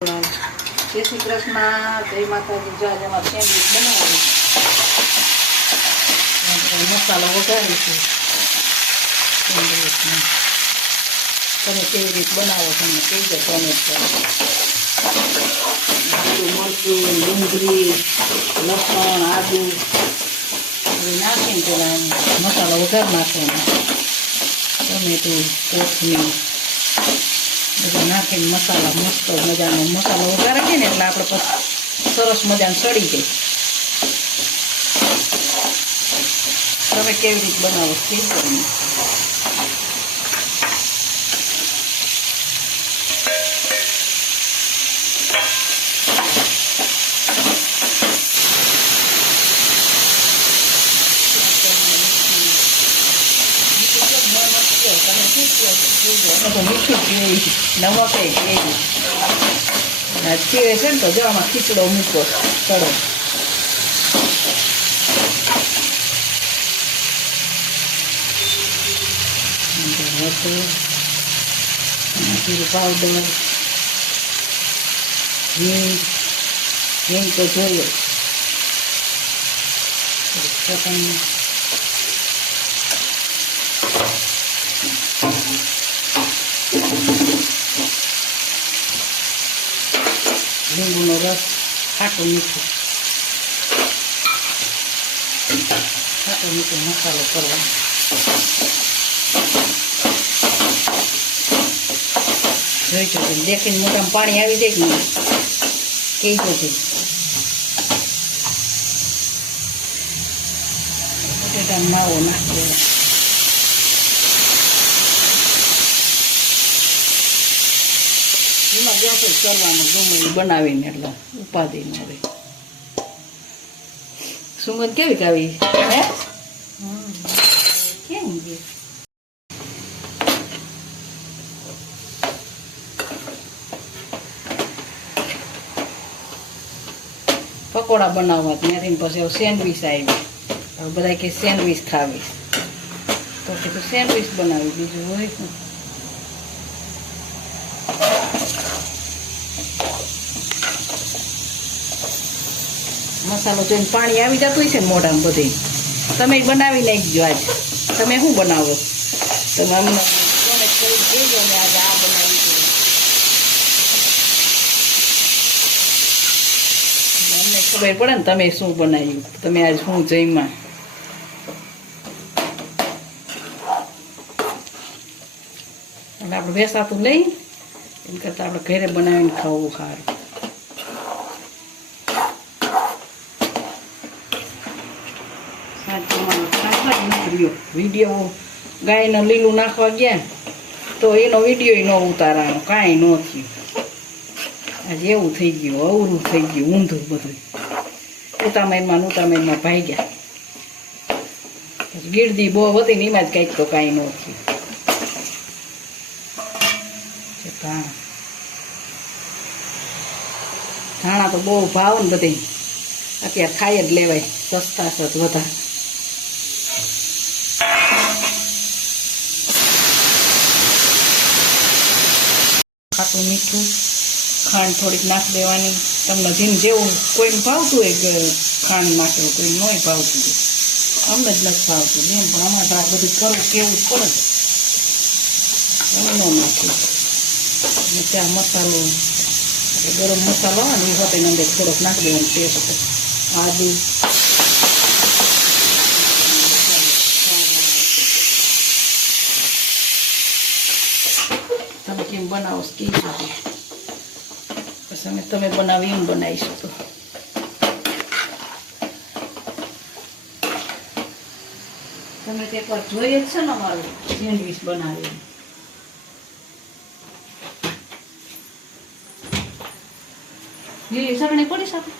જય શ્રી કૃષ્ણ. જય માતાજી. જો આજે અમારે સેન્ડવીચ બનાવવાનું મસાલો વધારે સેન્ડવિચનો. તમે કેવી રીતે બનાવો તમે કેવી રીતે કરો. મરચું, ડુંગળી, લસણ, આદુ. નાખીને પેલા મસાલો વઘાર નાખવાનો. ટમેટું, કોથમીર બધું નાખીને મસાલા મસ્ત મજાનો મસાલો વઘારે રાખીએ ને એટલે આપણે પછી સરસ મજાનું સડી જાય. તમે કેવી રીતે બનાવો? કહેશો મને. અમે તો મીઠું પીવી નમક એ પીવી આ ચીવે છે ને તો જો આમાં ખીચડો મૂકો ચડો પાવડર હિંગ હિંગ તો જોઈએ લીંબુનો રસ ખાટું મીઠું ખાટું મીઠું મસાલો કરવાનો જોઈ જો તમે દેખીને મોટામાં પાણી આવી જાય કે નહીં કહેજો છે બટેટા માવો નાખી એમાં ગેસ કરવાનું ગમે બનાવીને એટલે ઉપાધિ ન સુગંધ કેવી કાવી હે? કેમ ગઈ? પકોડા બનાવવા ત્યાંથી પછી સેન્ડવીચ આવી. બધા કે સેન્ડવીચ ખાવીશ તો કીધું સેન્ડવીચ બનાવી બીજું હોય. મસાલો જોઈને પાણી આવી જતું હોય છે મોઢામાં બધે તમે બનાવી નાખજો આજ. તમે શું બનાવો? તમે અમને ખબર પડે ને તમે શું બનાવ્યું? તમે આજ શું જઈમાં આપણે વેસાતું લઈ એમ કરતાં આપણે ઘરે બનાવીને ખાવું સારું. વીડિયો ગાયનો લીલું નાખવા ગયા તો એનો વીડિયો ન ઉતારાનો કાંઈ ન થયું. આજે એવું થઈ ગયું, અવરું થઈ ગયું, ઊંધું બધું. ઉતામેરમાં ઉતામેરમાં ભાઈ ગયા ગીરદી બહુ હતી ને એમાં જ કંઈક તો કાંઈ ન થયું છે ધાણા. ધાણા તો બહુ ભાવ ને બધી. અત્યારે ખાઈ જ લેવાય, સસ્તા છે વધારે. ખાટું મીઠું, ખાંડ થોડીક નાખી દેવાની. તમને જેમ જેવું કોઈને ભાવતું હોય ખાંડ માટે કોઈ નોય ભાવતું હોય. અમને જ નથી ભાવતું, એમ પણ અમારે બધું કરવું કેવું જ પડે. એમ ન નાખ્યું અને ત્યાં મસાલો ગરમ મસાલો આવે ને એ હોતે અંદર થોડોક નાખી દેવાનો ટેસ્ટ આદુ તમે કેમ બનાવો છે. પછી અમે તમે બનાવી એમ બનાવી તો તમે તે એકવાર જોઈએ જ છે ને અમારું સેન્ડવીચ બનાવી લીલી ચટણી પડી શકે.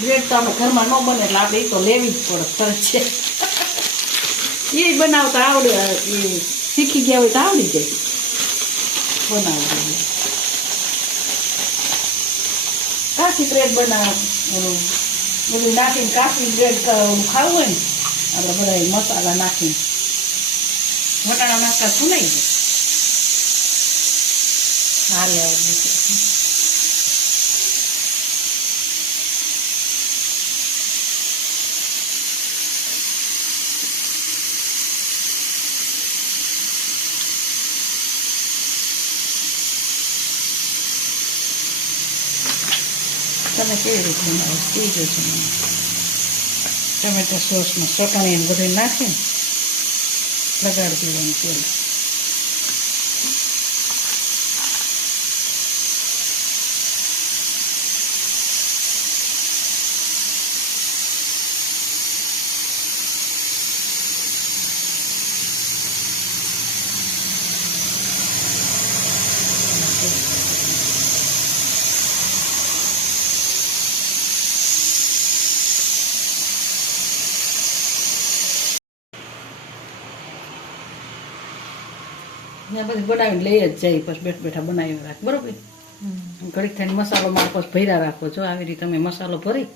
બ્રેડ તો આપણે ઘરમાં ન બને એટલે આપણે એ તો લેવી જ પડે છે. એ બનાવતા આવડે એ શીખી ગયા હોય તો આવડી જાય. બનાવવાનું કાચી બ્રેડ બનાવવાનું. બધું નાખીને કાચી બ્રેડ ખાવું હોય ને આપણે બધા મસાલા નાખીને. વટાણા નાખતા સુનાઈ જાય. હારે હવે તમે કેવી રીતે બનાવો? એ જોજો ટમેટા સોસમાં ચટણી ને બધું નાખીને લગાડી દેવાનું તેલ. ને બધી બનાવીને લઈ જ જાય પછી બેઠ બેઠા બનાવી રાખ. બરોબર. ઘડીક થઈને મસાલો માર પછી ભર્યા રાખો. છો આવી રીતે તમે મસાલો ભરી.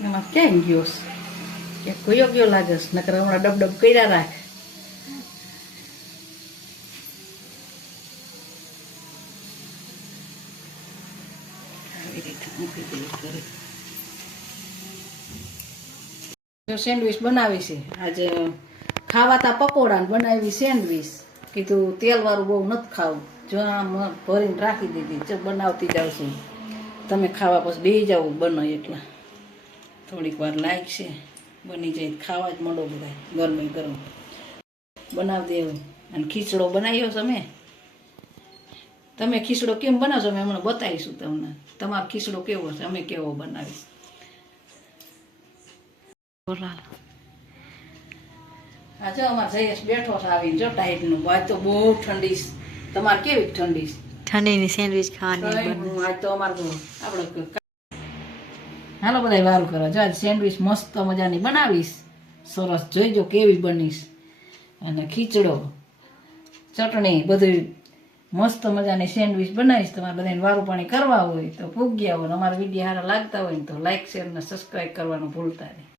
એમાં ક્યાં ગયો છે? કે કયો ગયો લાગે છે નકર હમણાં ડબ ડબ કર્યા રાખ આવી રીતે જો સેન્ડવિચ બનાવી છે. આજે ખાવાતા પકોડા ને બનાવી સેન્ડવિચ. કીધું તેલવાળું બહુ નથી ખાવું. જો આમ ભરીને રાખી દીધી. બનાવતી જાઉં છું. તમે ખાવા પછી બે જાવ બનો એટલા થોડીક વાર લાગશે બની જાય ખાવા જ મળો બધા ગરમે ગરમ. બનાવી દેવું. અને ખીચડો બનાવ્યો તમે તમે ખીચડો કેમ બનાવશો? અમે હમણાં બતાવીશું તમને. તમારો ખીચડો કેવો છે? અમે કેવો બનાવીશ. હા જો અમારે જયેશ બેઠો છે આવીને જો ટાઈટનું આજ તો બહુ ઠંડી તમારે કેવી ઠંડી ઠંડીની સેન્ડવિચ ખાવાની હું આજ તો અમારે આપણે હાલો બધા વારું કરો. જો આજ સેન્ડવિચ મસ્ત મજાની બનાવીશ. સરસ. જોઈજો કેવી બનીશ. અને ખીચડો ચટણી બધું મસ્ત મજાની સેન્ડવિચ બનાવીશ, તમારે બધાને વારું પાણી કરવા હોય તો પૂગ્યા હોય અમારા વીડિયો સારા લાગતા હોય ને તો લાઇક શેર અને સબસ્ક્રાઈબ કરવાનું ભૂલતા નહીં.